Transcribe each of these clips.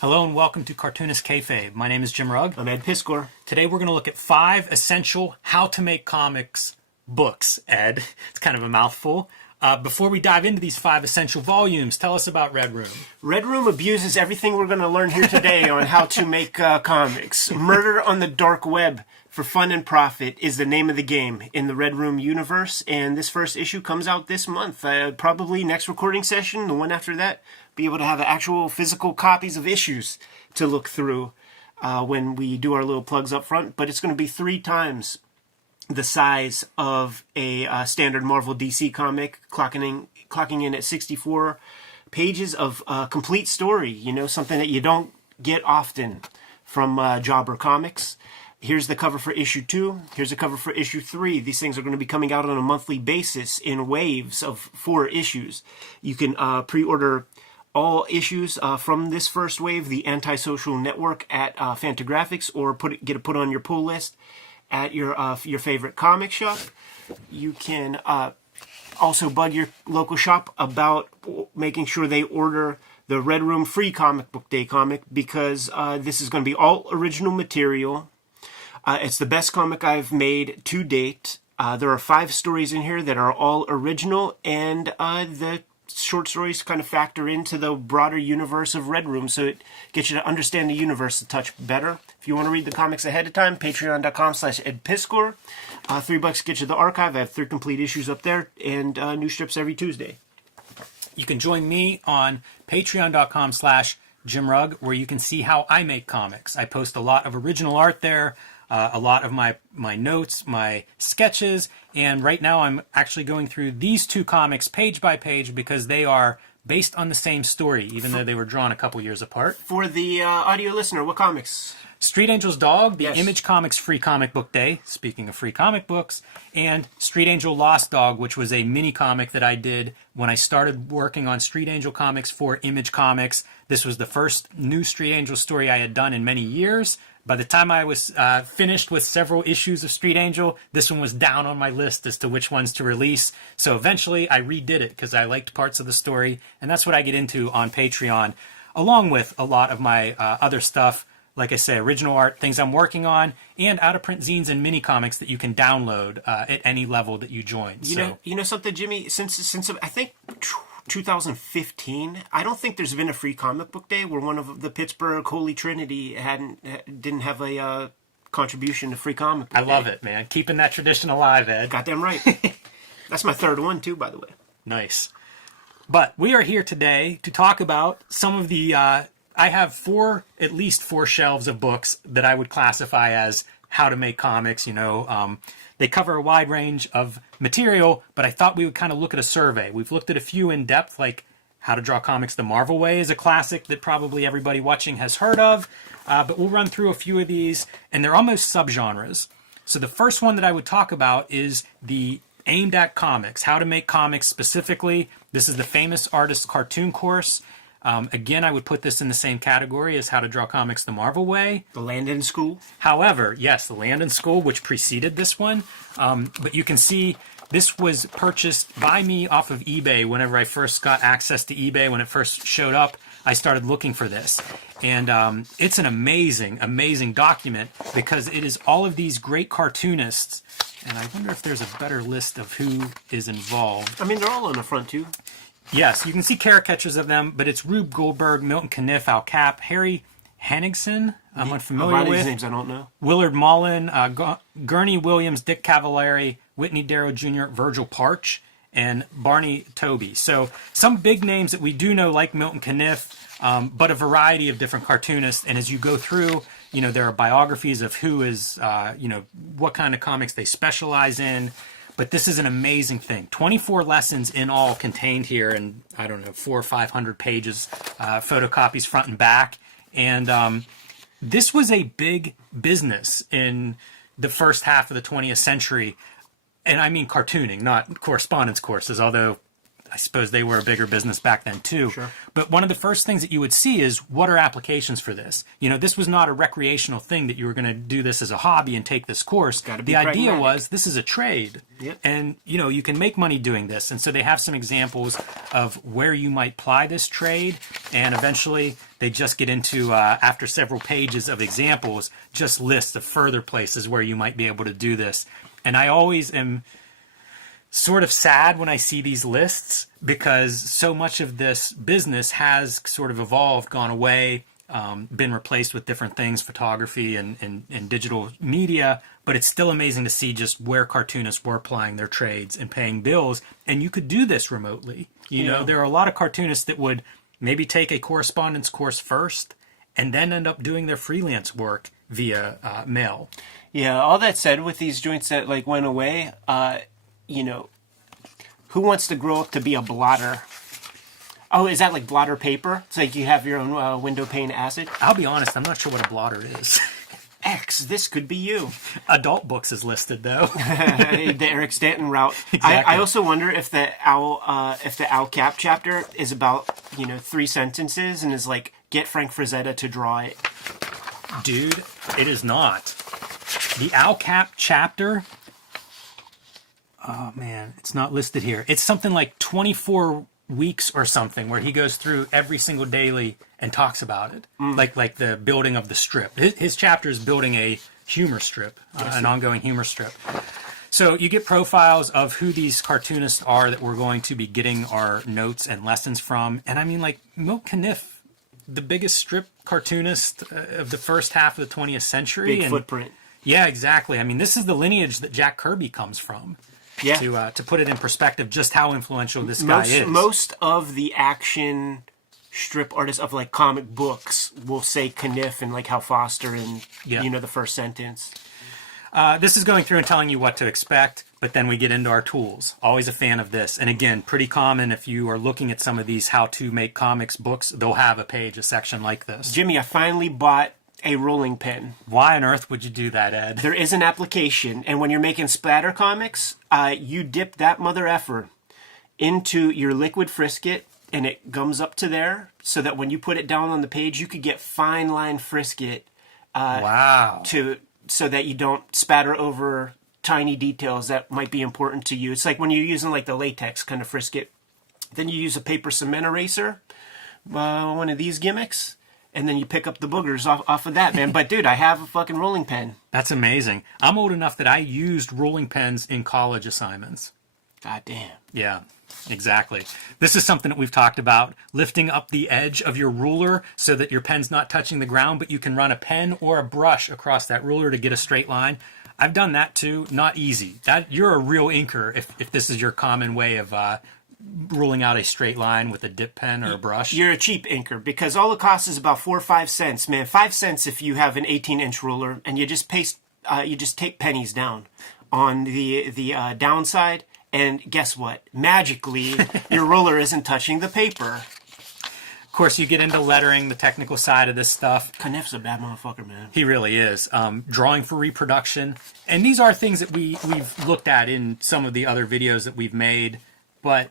Hello and welcome to Cartoonist Kayfabe. My name is Jim Rugg. I'm Ed Piskor. Today we're going to look at 5 essential how to make comics books, Ed. It's kind of a mouthful. Before we dive into these 5 essential volumes, tell us about Red Room. Red Room abuses everything we're going to learn here today on how to make comics. Murder on the dark web for fun and profit is the name of the game in the Red Room universe, and this first issue comes out this month. Probably next recording session, the one after that, be able to have actual physical copies of issues to look through when we do our little plugs up front, but it's going to be 3 times the size of a standard Marvel DC comic, clocking in at 64 pages of complete story. You know, something that you don't get often from Jobber Comics. Here's the cover for issue 2. Here's the cover for issue 3. These things are going to be coming out on a monthly basis in waves of 4 issues. You can pre-order all issues from this first wave, the Antisocial Network, at Fantagraphics, or get it put on your pull list at your favorite comic shop. You can also bug your local shop about making sure they order the Red Room Free Comic Book Day comic, because this is going to be all original material. It's the best comic I've made to date. There are 5 stories in here that are all original, and the short stories kind of factor into the broader universe of Red Room, so it gets you to understand the universe a touch better. If you want to read the comics ahead of time, patreon.com/edpiskor. $3 gets you the archive. I have 3 complete issues up there, and new strips every Tuesday. You can join me on patreon.com/Jim Rugg, where you can see how I make comics. I post a lot of original art there, a lot of my notes, my sketches, and right now I'm actually going through these 2 comics page by page because they are based on the same story, even though they were drawn a couple years apart. For the audio listener, what comics? Street Angel's Dog, the Yes. Image Comics Free Comic Book Day, speaking of free comic books, and Street Angel Lost Dog, which was a mini comic that I did when I started working on Street Angel comics for Image Comics. This was the first new Street Angel story I had done in many years. By the time I was finished with several issues of Street Angel, this one was down on my list as to which ones to release. So eventually I redid it because I liked parts of the story, and that's what I get into on Patreon, along with a lot of my other stuff. Like I say, original art, things I'm working on, and out-of-print zines and mini-comics that you can download at any level that you join. You know something, Jimmy? Since I think 2015, I don't think there's been a free comic book day where one of the Pittsburgh Holy Trinity didn't have a contribution to free comic book I love it, man. Keeping that tradition alive, Ed. Goddamn right. That's my 3rd one, too, by the way. Nice. But we are here today to talk about some of the... I have at least 4 shelves of books that I would classify as how to make comics. You know, they cover a wide range of material, but I thought we would kind of look at a survey. We've looked at a few in depth, like How to Draw Comics the Marvel Way is a classic that probably everybody watching has heard of, but we'll run through a few of these, and they're almost subgenres. So the first one that I would talk about is the Aimed at Comics, how to make comics specifically. This is the Famous Artist Cartoon Course. Again, I would put this in the same category as How to Draw Comics the Marvel Way. The Landon School. However, yes, the Landon School, which preceded this one. But you can see this was purchased by me off of eBay whenever I first got access to eBay. When it first showed up, I started looking for this. And it's an amazing, amazing document because it is all of these great cartoonists. And I wonder if there's a better list of who is involved. I mean, they're all on the front, too. Yes, you can see caricatures of them, but it's Rube Goldberg, Milton Caniff, Al Cap, Harry Henningsen, I'm unfamiliar A lot of with. these names I don't know. Willard Mullen, Gurney Williams, Dick Cavallari, Whitney Darrow Jr., Virgil Parch, and Barney Toby. So some big names that we do know, like Milton Caniff, but a variety of different cartoonists. And as you go through, you know, there are biographies of who is, what kind of comics they specialize in. But this is an amazing thing. 24 lessons in all contained here, and I don't know, 400 or 500 pages, photocopies front and back. And this was a big business in the first half of the 20th century. And I mean cartooning, not correspondence courses, although I suppose they were a bigger business back then too. Sure. But one of the first things that you would see is, what are applications for this? You know, this was not a recreational thing that you were going to do this as a hobby and take this course. The idea was, this is a trade. Yep. And, you know, you can make money doing this. And so they have some examples of where you might ply this trade. And eventually they just get into, after several pages of examples, just lists of further places where you might be able to do this. And I always am sort of sad when I see these lists, because so much of this business has sort of evolved, gone away, been replaced with different things, photography and digital media. But it's still amazing to see just where cartoonists were plying their trades and paying bills. And you could do this remotely. You know, there are a lot of cartoonists that would maybe take a correspondence course first and then end up doing their freelance work via mail. Yeah, all that said, with these joints that like went away, you know, who wants to grow up to be a blotter? Oh, is that like blotter paper? It's like you have your own window pane acid? I'll be honest, I'm not sure what a blotter is. X, this could be you. Adult books is listed, though. The Eric Stanton route. Exactly. I also wonder if the Al Cap chapter is about, you know, 3 sentences and is like, get Frank Frazetta to draw it. Dude, it is not. The Al Cap chapter... Oh, man, it's not listed here. It's something like 24 weeks or something, where he goes through every single daily and talks about it. Like the building of the strip. His chapter is building a humor strip, an ongoing humor strip. So you get profiles of who these cartoonists are that we're going to be getting our notes and lessons from. And I mean, like, Milt Caniff, the biggest strip cartoonist of the first half of the 20th century. Big footprint. Yeah, exactly. I mean, this is the lineage that Jack Kirby comes from. Yeah. To put it in perspective, just how influential this guy is. Most of the action strip artists of like comic books will say Caniff and like Hal Foster and you know the first sentence. This is going through and telling you what to expect, but then we get into our tools. Always a fan of this. And again, pretty common if you are looking at some of these how to make comics books, they'll have a section like this. Jimmy, I finally bought a rolling pen. Why on earth would you do that, Ed? There is an application, and when you're making splatter comics, you dip that mother effer into your liquid Frisket, and it gums up to there, so that when you put it down on the page, you could get fine line Frisket. Wow. So that you don't spatter over tiny details that might be important to you. It's like when you're using like the latex kind of Frisket, then you use a paper cement eraser, one of these gimmicks. And then you pick up the boogers off of that, man. But, dude, I have a fucking rolling pen. That's amazing. I'm old enough that I used rolling pens in college assignments. God damn. Yeah, exactly. This is something that we've talked about, lifting up the edge of your ruler so that your pen's not touching the ground, but you can run a pen or a brush across that ruler to get a straight line. I've done that, too. Not easy. You're a real inker if this is your common way of... ruling out a straight line with a dip pen or a brush. You're a cheap inker, because all it costs is about 4 or 5 cents, man. 5 cents if you have an 18-inch ruler, and you just take pennies down on the downside, and guess what? Magically, your ruler isn't touching the paper. Of course, you get into lettering, the technical side of this stuff. Caniff's a bad motherfucker, man. He really is. Drawing for reproduction. And these are things that we've looked at in some of the other videos that we've made. But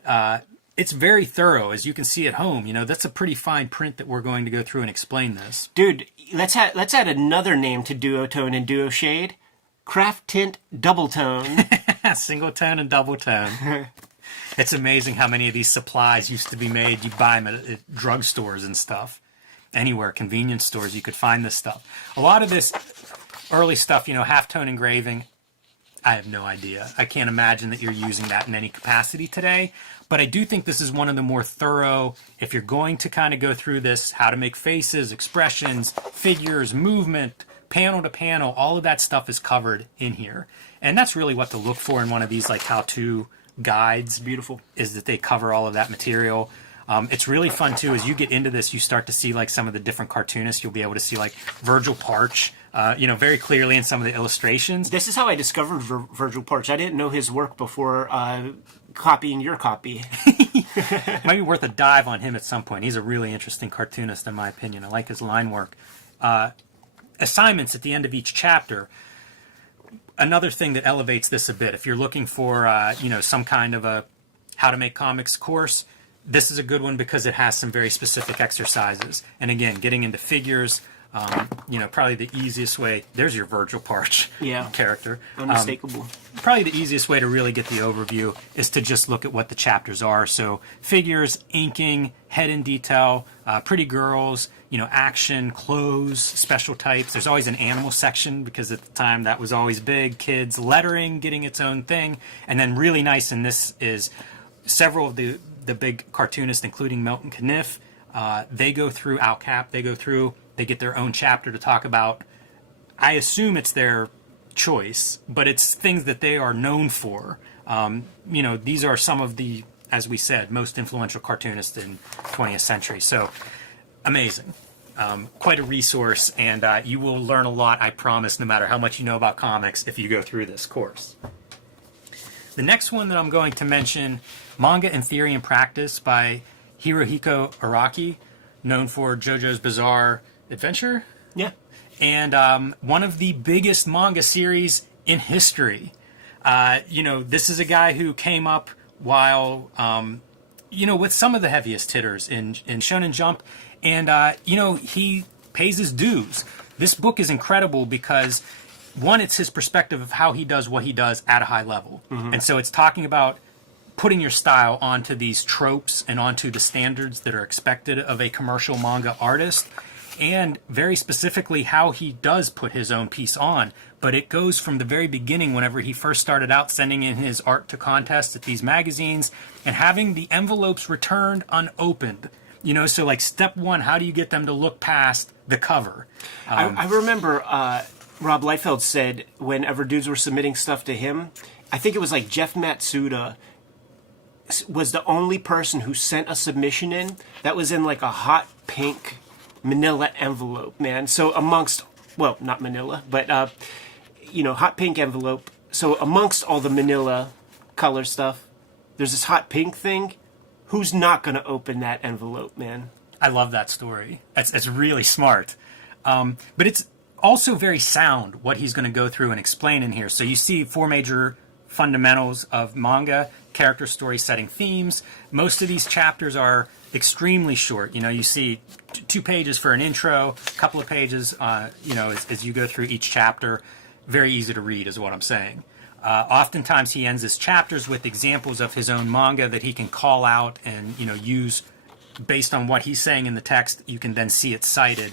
it's very thorough, as you can see at home. You know, that's a pretty fine print that we're going to go through and explain this. Dude, let's add another name to duotone and duoshade. Craft Tint Double Tone. Single tone and double tone. It's amazing how many of these supplies used to be made. You buy them at drugstores and stuff. Anywhere, convenience stores, you could find this stuff. A lot of this early stuff, you know, halftone engraving, I have no idea. I can't imagine that you're using that in any capacity today. But I do think this is one of the more thorough, if you're going to kind of go through this, how to make faces, expressions, figures, movement, panel to panel, all of that stuff is covered in here. And that's really what to look for in one of these like how-to guides. Beautiful. Is that they cover all of that material. It's really fun too. As you get into this, you start to see like some of the different cartoonists. You'll be able to see like Virgil Parch, very clearly in some of the illustrations. This is how I discovered Virgil Parch. I didn't know his work before copying your copy. Might be worth a dive on him at some point. He's a really interesting cartoonist, in my opinion. I like his line work. Assignments at the end of each chapter. Another thing that elevates this a bit, if you're looking for, some kind of a How to Make Comics course, this is a good one because it has some very specific exercises. And again, getting into figures, probably the easiest way. There's your Virgil Parch character. Unmistakable. Probably the easiest way to really get the overview is to just look at what the chapters are. So figures, inking, head in detail, pretty girls, action, clothes, special types. There's always an animal section because at the time that was always big. Kids, lettering, getting its own thing. And then really nice in this is several of the big cartoonists, including Milton Caniff, they go through Alcap, they get their own chapter to talk about. I assume it's their choice, but it's things that they are known for. These are some of the, as we said, most influential cartoonists in 20th century. So amazing. Quite a resource, and you will learn a lot, I promise, no matter how much you know about comics if you go through this course. The next one that I'm going to mention, Manga in Theory and Practice by Hirohiko Araki, known for JoJo's Bizarre Adventure. Yeah. And one of the biggest manga series in history. This is a guy who came up while, with some of the heaviest hitters in Shonen Jump. And, he pays his dues. This book is incredible because, one, it's his perspective of how he does what he does at a high level. Mm-hmm. And so it's talking about putting your style onto these tropes and onto the standards that are expected of a commercial manga artist. And very specifically how he does put his own piece on. But it goes from the very beginning, whenever he first started out sending in his art to contests at these magazines and having the envelopes returned unopened. So like step one, how do you get them to look past the cover? I remember Rob Liefeld said whenever dudes were submitting stuff to him, I think it was like Jeff Matsuda was the only person who sent a submission in that was in like a hot pink manila envelope, man. So amongst, well, not manila, but, hot pink envelope. So amongst all the manila color stuff, there's this hot pink thing. Who's not going to open that envelope, man? I love that story. It's really smart. But it's also very sound what he's going to go through and explain in here. So you see 4 major fundamentals of manga: character, story, setting, themes. Most of these chapters are extremely short. You see 2 pages for an intro, a couple of pages, as you go through each chapter. Very easy to read is what I'm saying. Oftentimes he ends his chapters with examples of his own manga that he can call out and, use based on what he's saying in the text. You can then see it cited,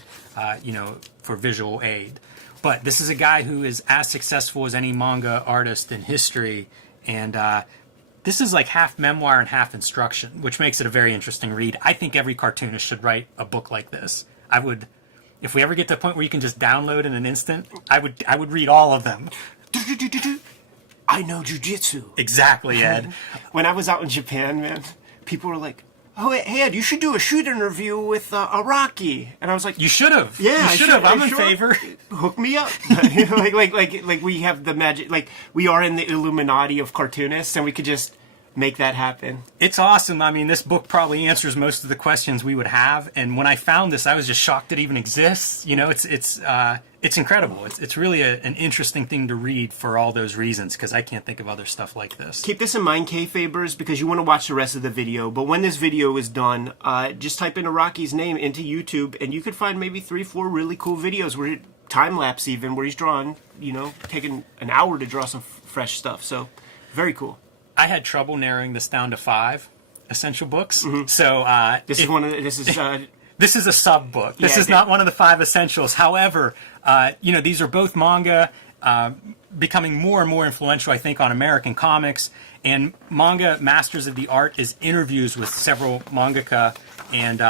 for visual aid. But this is a guy who is as successful as any manga artist in history. And this is like half memoir and half instruction, which makes it a very interesting read. I think every cartoonist should write a book like this. If we ever get to the point where you can just download in an instant, I would read all of them. I know jujitsu. Exactly, Ed. When I was out in Japan, man, people were like, "Oh, hey, Ed, you should do a shoot interview with Araki." And I was like, "You should have. Yeah, you should have. I'm in favor. Hook me up." like we have the magic. Like we are in the Illuminati of cartoonists, and we could just make that happen. It's awesome. I mean, this book probably answers most of the questions we would have. And when I found this, I was just shocked it even exists. It's incredible. It's really an interesting thing to read for all those reasons, because I can't think of other stuff like this. Keep this in mind, Kayfabers, because you want to watch the rest of the video. But when this video is done, just type in Araki's name into YouTube, and you could find maybe 3-4 really cool videos where time-lapse even, where he's drawing, taking an hour to draw some fresh stuff. So, very cool. I had trouble narrowing this down to 5 essential books. Mm-hmm. So this is a sub book. This is not one of the 5 essentials. However, these are both manga becoming more and more influential, I think, on American comics. And Manga Masters of the Art is interviews with several mangaka, and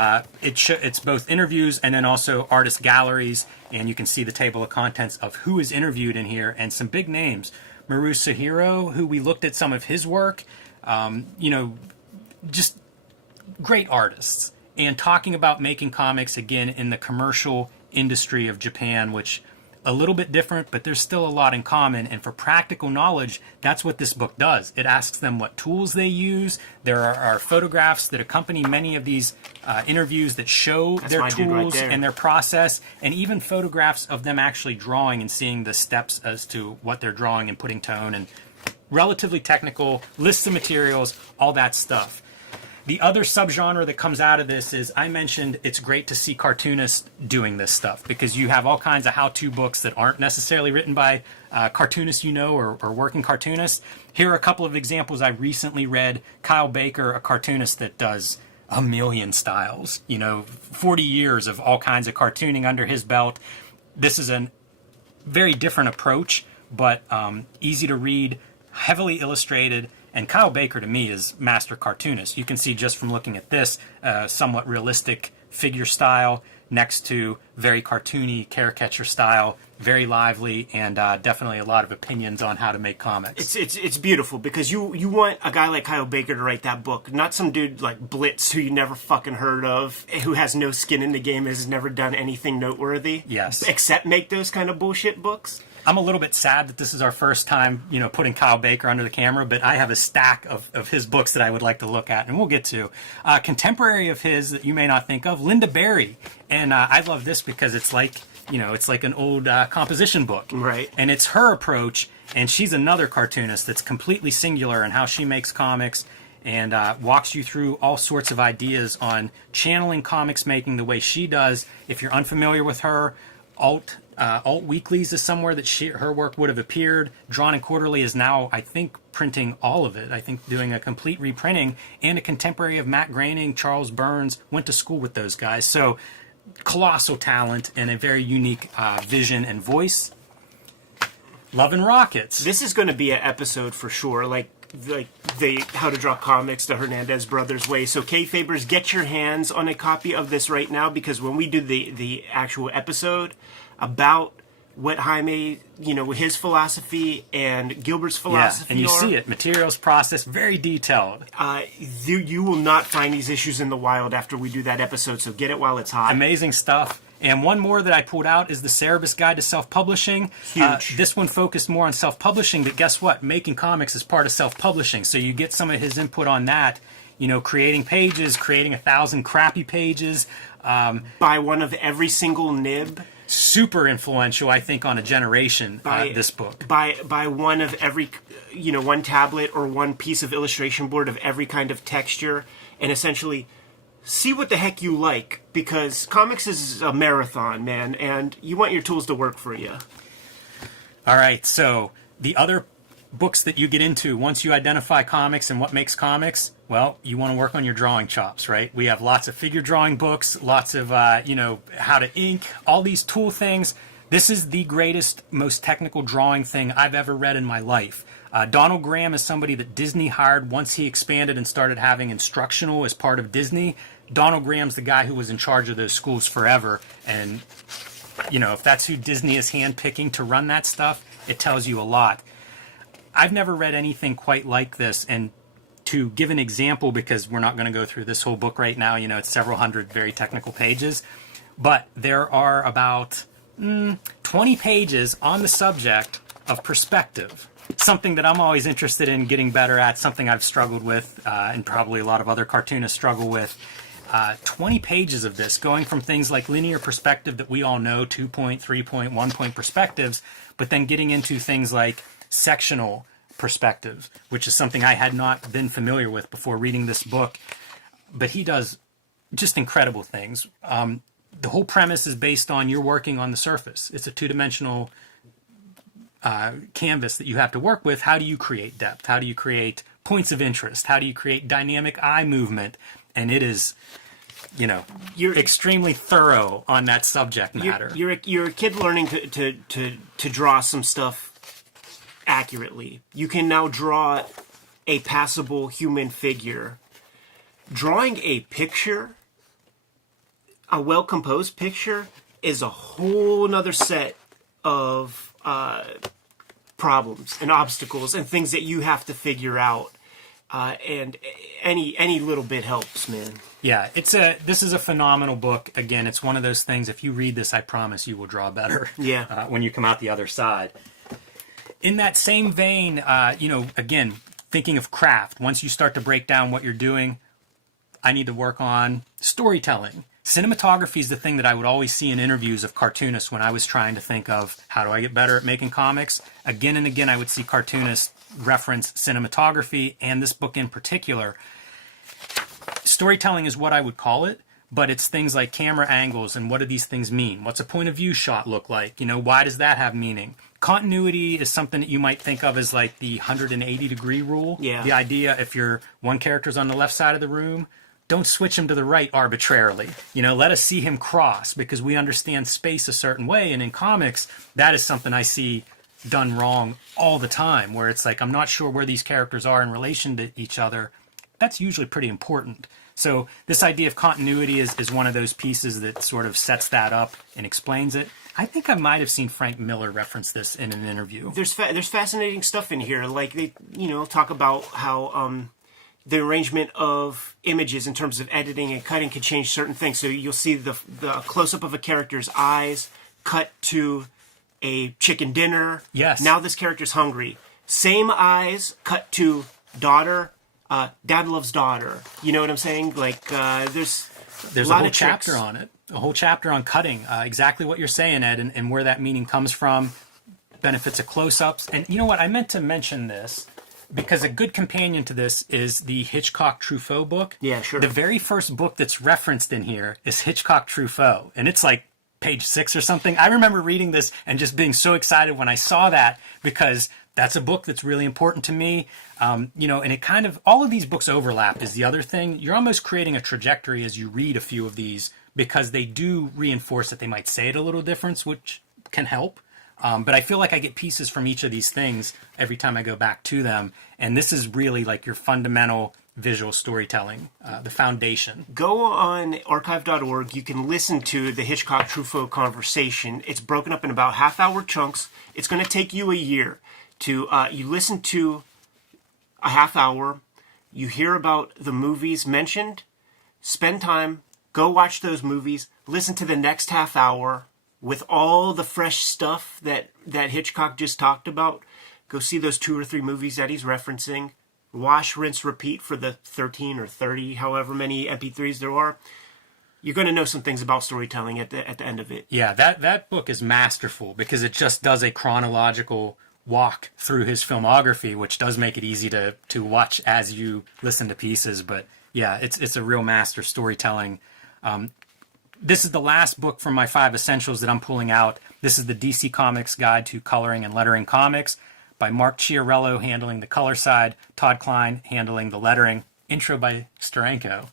it's both interviews and then also artist galleries. And you can see the table of contents of who is interviewed in here, and some big names. Maru Sahiro, who we looked at some of his work, just great artists. And talking about making comics, again, in the commercial industry of Japan, which a little bit different, but there's still a lot in common. And for practical knowledge, that's what this book does. It asks them what tools they use. There are photographs that accompany many of these interviews that show their tools and their process, and even photographs of them actually drawing and seeing the steps as to what they're drawing and putting tone. And relatively technical, lists of materials, all that stuff. The other subgenre that comes out of this is, I mentioned it's great to see cartoonists doing this stuff, because you have all kinds of how-to books that aren't necessarily written by cartoonists or working cartoonists. Here are a couple of examples I recently read. Kyle Baker, a cartoonist that does a million styles, 40 years of all kinds of cartooning under his belt. This is a very different approach, but easy to read, heavily illustrated. And Kyle Baker, to me, is master cartoonist. You can see just from looking at this, somewhat realistic figure style next to very cartoony caricature style, very lively, and definitely a lot of opinions on how to make comics. It's beautiful, because you want a guy like Kyle Baker to write that book, not some dude like Blitz who you never fucking heard of, who has no skin in the game, has never done anything noteworthy. Yes. Except make those kind of bullshit books. I'm a little bit sad that this is our first time, putting Kyle Baker under the camera, but I have a stack of his books that I would like to look at, and we'll get to. Contemporary of his that you may not think of, Linda Barry. And I love this because it's like, it's like an old composition book. Right. And it's her approach, and she's another cartoonist that's completely singular in how she makes comics, and walks you through all sorts of ideas on channeling comics making the way she does. If you're unfamiliar with her, Alt Weeklies is somewhere that her work would have appeared. Drawn and Quarterly is now, I think, printing all of it. I think doing a complete reprinting, and a contemporary of Matt Groening, Charles Burns, went to school with those guys. So colossal talent and a very unique vision and voice. Love and Rockets. This is going to be an episode for sure, like the How to Draw Comics the Hernandez brothers way. So Kayfabers, get your hands on a copy of this right now, because when we do the actual episode about what Jaime, his philosophy and Gilbert's philosophy and you are, see it, materials process, very detailed. You will not find these issues in the wild after we do that episode, so get it while it's hot. Amazing stuff. And one more that I pulled out is the Cerebus Guide to Self-Publishing. Huge. This one focused more on self-publishing, but guess what? Making comics is part of self-publishing, so you get some of his input on that. Creating pages, creating 1,000 crappy pages. By one of every single nib. Super influential, I think, on a generation, this book. By one of every, one tablet or one piece of illustration board of every kind of texture, and essentially see what the heck you like, because comics is a marathon, man, and you want your tools to work for you. All right, so the other books that you get into once you identify comics and what makes comics, well, you want to work on your drawing chops, right? We have lots of figure drawing books, lots of, how to ink, all these tool things. This is the greatest, most technical drawing thing I've ever read in my life. Donald Graham is somebody that Disney hired once he expanded and started having instructional as part of Disney. Donald Graham's the guy who was in charge of those schools forever. And, if that's who Disney is handpicking to run that stuff, it tells you a lot. I've never read anything quite like this, and to give an example, because we're not going to go through this whole book right now, it's several hundred very technical pages, but there are about 20 pages on the subject of perspective, something that I'm always interested in getting better at, something I've struggled with, and probably a lot of other cartoonists struggle with. 20 pages of this, going from things like linear perspective that we all know, 2-point, 3-point, 1-point perspectives, but then getting into things like sectional perspective, which is something I had not been familiar with before reading this book. But he does just incredible things. The whole premise is based on you're working on the surface. It's a two-dimensional canvas that you have to work with. How do you create depth? How do you create points of interest? How do you create dynamic eye movement? And it is, you're extremely thorough on that subject matter. You're a kid learning to draw some stuff accurately. You can now draw a passable human figure. Drawing a picture, a well-composed picture, is a whole nother set of problems and obstacles and things that you have to figure out. And any little bit helps, man. Yeah, this is a phenomenal book. Again, it's one of those things, if you read this, I promise you will draw better. Yeah. When you come out the other side. In that same vein, again, thinking of craft, once you start to break down what you're doing, I need to work on storytelling. Cinematography is the thing that I would always see in interviews of cartoonists when I was trying to think of how do I get better at making comics. Again and again, I would see cartoonists reference cinematography, and this book in particular. Storytelling is what I would call it, but it's things like camera angles and what do these things mean? What's a point of view shot look like? You know, why does that have meaning? Continuity is something that you might think of as like the 180-degree rule. Yeah. The idea, if your one character's on the left side of the room, don't switch him to the right arbitrarily. You know, let us see him cross because we understand space a certain way. And in comics, that is something I see done wrong all the time, where it's like, I'm not sure where these characters are in relation to each other. That's usually pretty important. So this idea of continuity is one of those pieces that sort of sets that up and explains it. I think I might have seen Frank Miller reference this in an interview. There's fascinating stuff in here. Like they, talk about how the arrangement of images in terms of editing and cutting can change certain things. So you'll see the close-up of a character's eyes cut to a chicken dinner. Yes. Now this character's hungry. Same eyes cut to daughter. Dad loves daughter. You know what I'm saying? Like there's a whole chapter on it. A whole chapter on cutting. Exactly what you're saying, Ed, and where that meaning comes from. Benefits of close-ups. And you know what? I meant to mention this because a good companion to this is the Hitchcock-Truffaut book. Yeah, sure. The very first book that's referenced in here is Hitchcock-Truffaut. And it's like page 6 or something. I remember reading this and just being so excited when I saw that because that's a book that's really important to me. And it kind of, all of these books overlap is the other thing. You're almost creating a trajectory as you read a few of these because they do reinforce that they might say it a little different, which can help. But I feel like I get pieces from each of these things every time I go back to them. And this is really like your fundamental visual storytelling, the foundation. Go on archive.org. You can listen to the Hitchcock-Truffaut conversation. It's broken up in about half-hour chunks. It's going to take you a year to you listen to a half hour, you hear about the movies mentioned, spend time, go watch those movies, listen to the next half hour with all the fresh stuff that Hitchcock just talked about. Go see those 2 or 3 movies that he's referencing. Wash, rinse, repeat for the 13 or 30, however many MP3s there are. You're going to know some things about storytelling at the end of it. Yeah, that book is masterful because it just does a chronological walk through his filmography, which does make it easy to watch as you listen to pieces. But yeah, it's a real master storytelling. This is the last book from my 5 essentials that I'm pulling out. This is the DC Comics Guide to Coloring and Lettering Comics by Mark Chiarello, handling the color side, Todd Klein handling the lettering, intro by Steranko.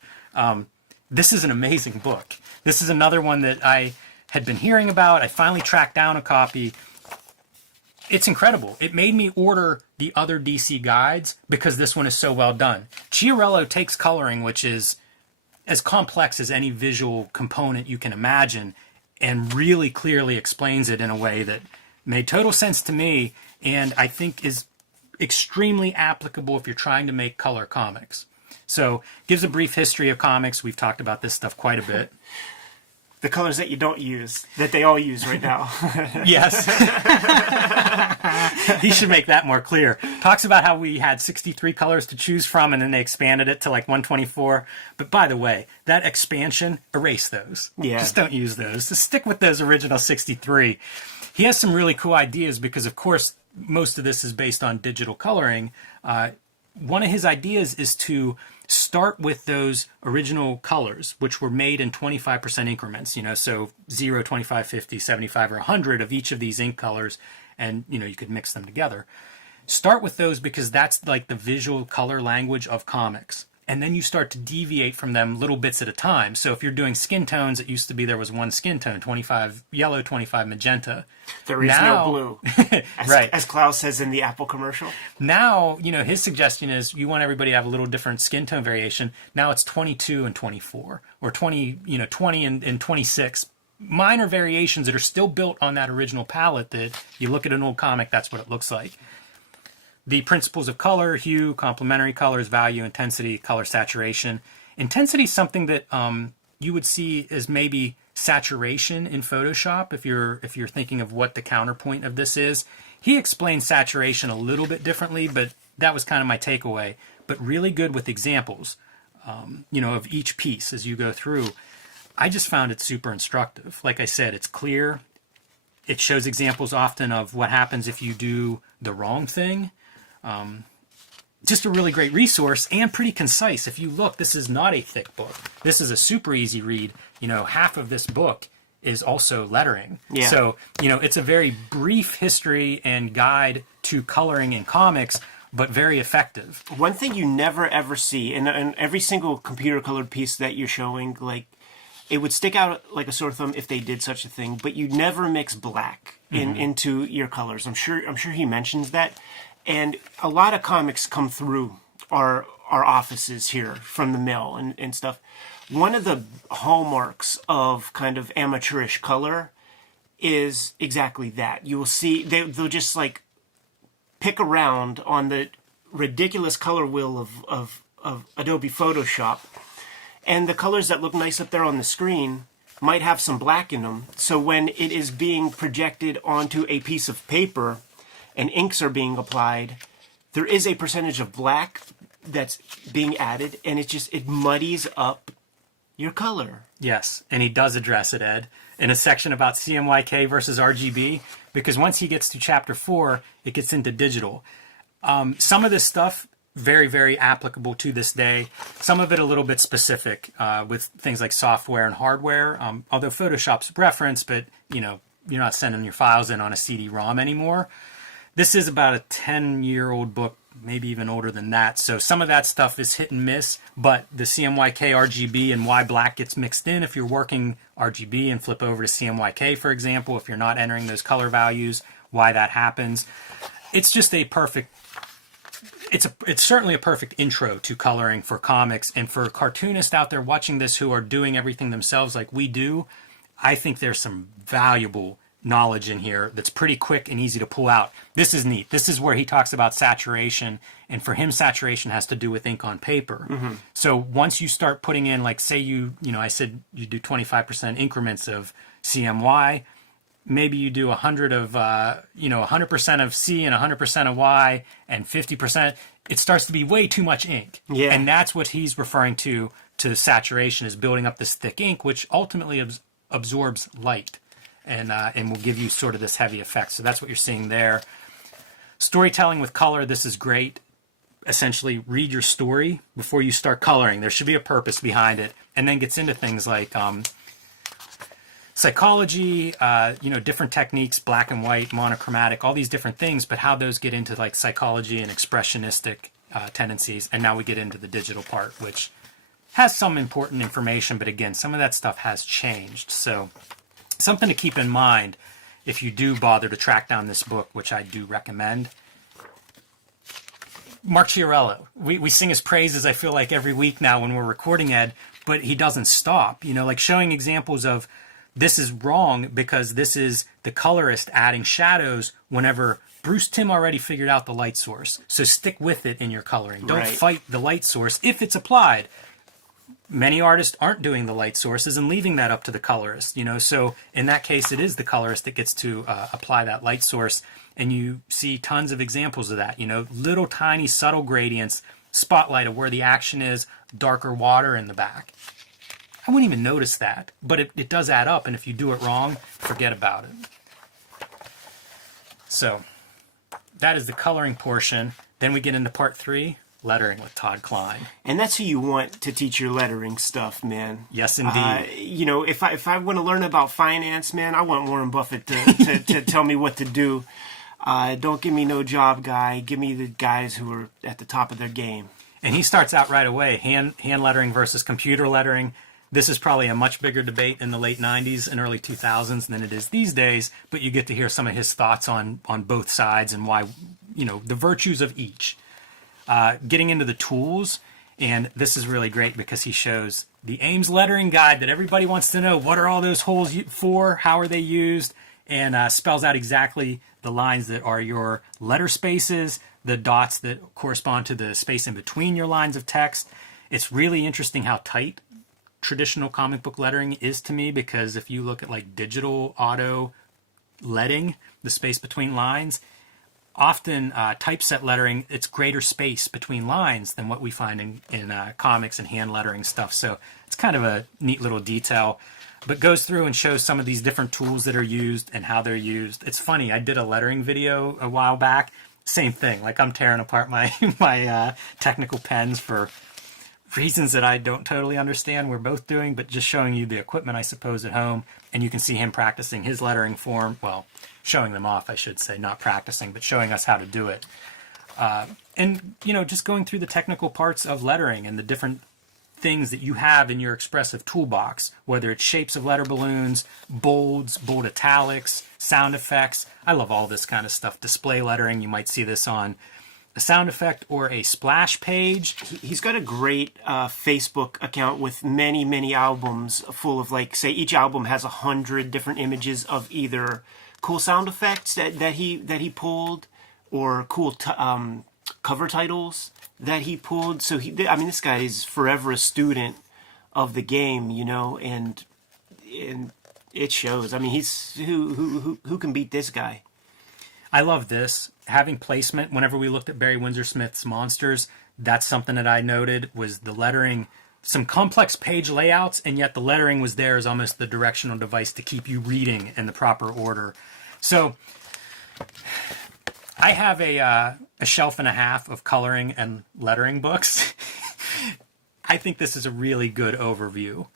This is an amazing book. This is another one that I had been hearing about. I finally tracked down a copy. It's incredible. It made me order the other DC guides because this one is so well done. Chiarello takes coloring, which is as complex as any visual component you can imagine, and really clearly explains it in a way that made total sense to me and I think is extremely applicable if you're trying to make color comics. So, gives a brief history of comics. We've talked about this stuff quite a bit. The colors that you don't use, that they all use right now. Yes. He should make that more clear. Talks about how we had 63 colors to choose from, and then they expanded it to like 124. But by the way, that expansion, erase those. Yeah. Just don't use those. Just stick with those original 63. He has some really cool ideas because, of course, most of this is based on digital coloring. One of his ideas is to start with those original colors, which were made in 25% increments, so 0, 25, 50, 75, or 100 of each of these ink colors, and, you could mix them together. Start with those because that's like the visual color language of comics. And then you start to deviate from them little bits at a time. So if you're doing skin tones, it used to be there was one skin tone, 25 yellow, 25 magenta. There is no blue. Right. As Klaus says in the Apple commercial. Now, his suggestion is you want everybody to have a little different skin tone variation. Now it's 22 and 24, or 20 and 26. Minor variations that are still built on that original palette that you look at an old comic, that's what it looks like. The principles of color, hue, complementary colors, value, intensity, color saturation. Intensity is something that you would see as maybe saturation in Photoshop if you're thinking of what the counterpoint of this is. He explains saturation a little bit differently, but that was kind of my takeaway. But really good with examples, of each piece as you go through. I just found it super instructive. Like I said, it's clear. It shows examples often of what happens if you do the wrong thing. Just a really great resource and pretty concise. If you look, this is not a thick book. This is a super easy read. You know, half of this book is also lettering. Yeah. So, you know, it's a very brief history and guide to coloring in comics, but very effective. One thing you never ever see, in every single computer colored piece that you're showing, like, it would stick out like a sore thumb if they did such a thing, but you never mix black into your colors. I'm sure he mentions that. And a lot of comics come through our offices here from the mill and stuff. One of the hallmarks of kind of amateurish color is exactly that. You will see they'll just like pick around on the ridiculous color wheel of Adobe Photoshop, and the colors that look nice up there on the screen might have some black in them. So when it is being projected onto a piece of paper and inks are being applied, there is a percentage of black that's being added, and it muddies up your color. Yes, and he does address it, Ed, in a section about CMYK versus RGB, because once he gets to chapter 4, it gets into digital. Some of this stuff, very, very applicable to this day. Some of it a little bit specific with things like software and hardware, although Photoshop's referenced, but, you know, you're not sending your files in on a CD-ROM anymore. This is about a 10-year-old book, maybe even older than that. So some of that stuff is hit and miss, but the CMYK, RGB, and why black gets mixed in if you're working RGB and flip over to CMYK, for example, if you're not entering those color values, why that happens. It's just a perfect... It's certainly a perfect intro to coloring for comics, and for cartoonists out there watching this who are doing everything themselves like we do, I think there's some valuable knowledge in here that's pretty quick and easy to pull out. This is neat. This is where he talks about saturation, and for him saturation has to do with ink on paper. So once you start putting in, like, say I said you do 25% increments of CMY, maybe you do 100 of 100% of C and 100% of Y and 50%, it starts to be way too much ink. Yeah. And that's what he's referring to saturation, is building up this thick ink, which ultimately absorbs light and will give you sort of this heavy effect. So that's what you're seeing there. Storytelling with color, this is great. Essentially, read your story before you start coloring. There should be a purpose behind it, and then gets into things like psychology, different techniques, black and white, monochromatic, all these different things, but how those get into like psychology and expressionistic tendencies. And now we get into the digital part, which has some important information, but again, some of that stuff has changed. So something to keep in mind if you do bother to track down this book, which I do recommend. Mark Chiarello, we sing his praises, I feel like, every week now when we're recording, Ed, but he doesn't stop, like showing examples of this is wrong because this is the colorist adding shadows whenever Bruce Timm already figured out the light source. So stick with it in your coloring. Don't fight the light source if it's applied. Many artists aren't doing the light sources and leaving that up to the colorist, so in that case, it is the colorist that gets to apply that light source. And you see tons of examples of that, little tiny subtle gradients, spotlight of where the action is, darker water in the back. I wouldn't even notice that, but it does add up, and if you do it wrong, forget about it. So that is the coloring portion. Then we get into part 3, lettering with Todd Klein. And that's who you want to teach your lettering stuff, man. Yes, indeed. If I want to learn about finance, man, I want Warren Buffett to tell me what to do. Don't give me no job guy. Give me the guys who are at the top of their game. And he starts out right away, hand lettering versus computer lettering. This is probably a much bigger debate in the late 90s and early 2000s than it is these days, but you get to hear some of his thoughts on both sides and why, the virtues of each. Getting into the tools, and this is really great because he shows the Ames lettering guide that everybody wants to know. What are all those holes for? How are they used? And spells out exactly the lines that are your letter spaces, the dots that correspond to the space in between your lines of text. It's really interesting how tight traditional comic book lettering is to me, because if you look at like digital auto leading, the space between lines, often typeset lettering, it's greater space between lines than what we find in comics and hand lettering stuff. So it's kind of a neat little detail, but goes through and shows some of these different tools that are used and how they're used. It's funny, I did a lettering video a while back, same thing. Like I'm tearing apart my my technical pens for reasons that I don't totally understand. We're both doing, but just showing you the equipment, I suppose, at home, and you can see him practicing his lettering form. Well, showing them off, I should say, not practicing, but showing us how to do it. And you know, just going through the technical parts of lettering and the different things that you have in your expressive toolbox, whether it's shapes of letter balloons, bolds, bold italics, sound effects. I love all this kind of stuff. Display lettering, you might see this on a sound effect or a splash page. He's got a great Facebook account with many, many albums full of, like, say each album has 100 different images of either cool sound effects that he pulled or cool cover titles that he pulled. So I mean, this guy is forever a student of the game, you know, and it shows. I mean, he's who can beat this guy? I love this. Having placement, whenever we looked at Barry Windsor Smith's Monsters, that's something that I noted was the lettering, some complex page layouts, and yet the lettering was there as almost the directional device to keep you reading in the proper order. So I have a shelf and a half of coloring and lettering books. I think this is a really good overview.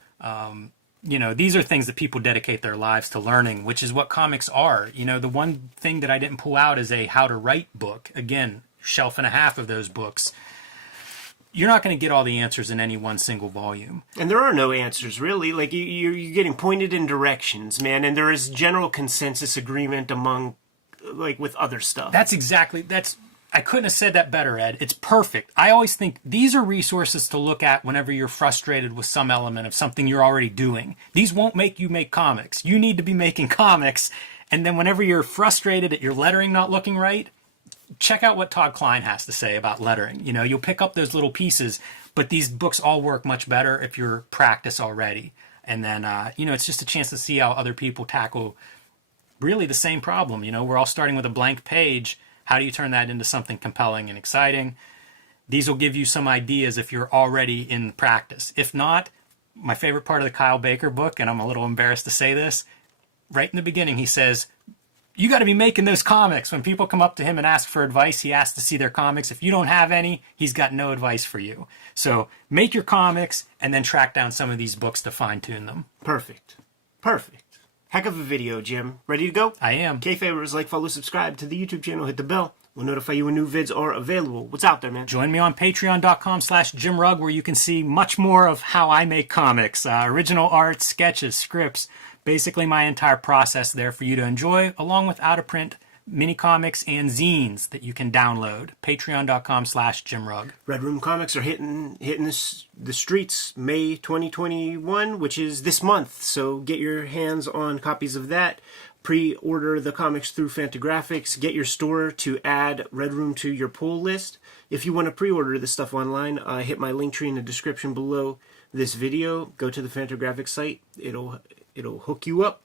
You know, these are things that people dedicate their lives to learning, which is what comics are. You know, the one thing that I didn't pull out is a how to write book. Again, shelf and a half of those books. You're not going to get all the answers in any one single volume. And there are no answers, really. Like, you're getting pointed in directions, man, and there is general consensus agreement among, like, with other stuff. I couldn't have said that better, Ed. It's perfect. I always think these are resources to look at whenever you're frustrated with some element of something you're already doing. These won't make you make comics. You need to be making comics. And then whenever you're frustrated at your lettering not looking right, check out what Todd Klein has to say about lettering. You know, you'll pick up those little pieces, but these books all work much better if you're practice already. And then, you know, it's just a chance to see how other people tackle really the same problem. You know, we're all starting with a blank page. How do you turn that into something compelling and exciting? These will give you some ideas if you're already in practice. If not, my favorite part of the Kyle Baker book, and I'm a little embarrassed to say this, right in the beginning he says, you got to be making those comics. When people come up to him and ask for advice, he asks to see their comics. If you don't have any, he's got no advice for you. So make your comics and then track down some of these books to fine-tune them. Perfect. Perfect. Heck of a video, Jim. Ready to go? I am. Kayfabers, like, follow, subscribe to the YouTube channel, hit the bell. We'll notify you when new vids are available. What's out there, man? Join me on patreon.com/JimRugg, where you can see much more of how I make comics. Original art, sketches, scripts, basically my entire process there for you to enjoy, along with out-of-print mini comics and zines that you can download. Patreon.com/JimRugg. Red Room Comics are hitting the streets May 2021, which is this month. So get your hands on copies of that. Pre-order the comics through Fantagraphics. Get your store to add Red Room to your pull list. If you want to pre-order this stuff online, hit my link tree in the description below this video. Go to the Fantagraphics site. It'll hook you up.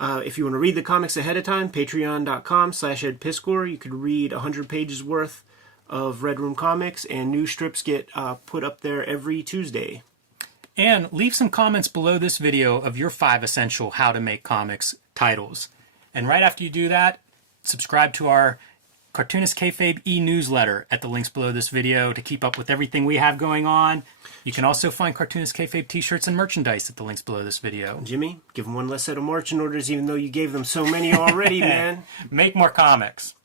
If you want to read the comics ahead of time, patreon.com/EdPiskor. You could read 100 pages worth of Red Room Comics, and new strips get put up there every Tuesday. And leave some comments below this video of your 5 essential how to make comics titles. And right after you do that, subscribe to our Cartoonist Kayfabe e-newsletter at the links below this video to keep up with everything we have going on. You can also find Cartoonist Kayfabe t-shirts and merchandise at the links below this video. Jimmy, give them one less set of marching orders, even though you gave them so many already, man. Make more comics.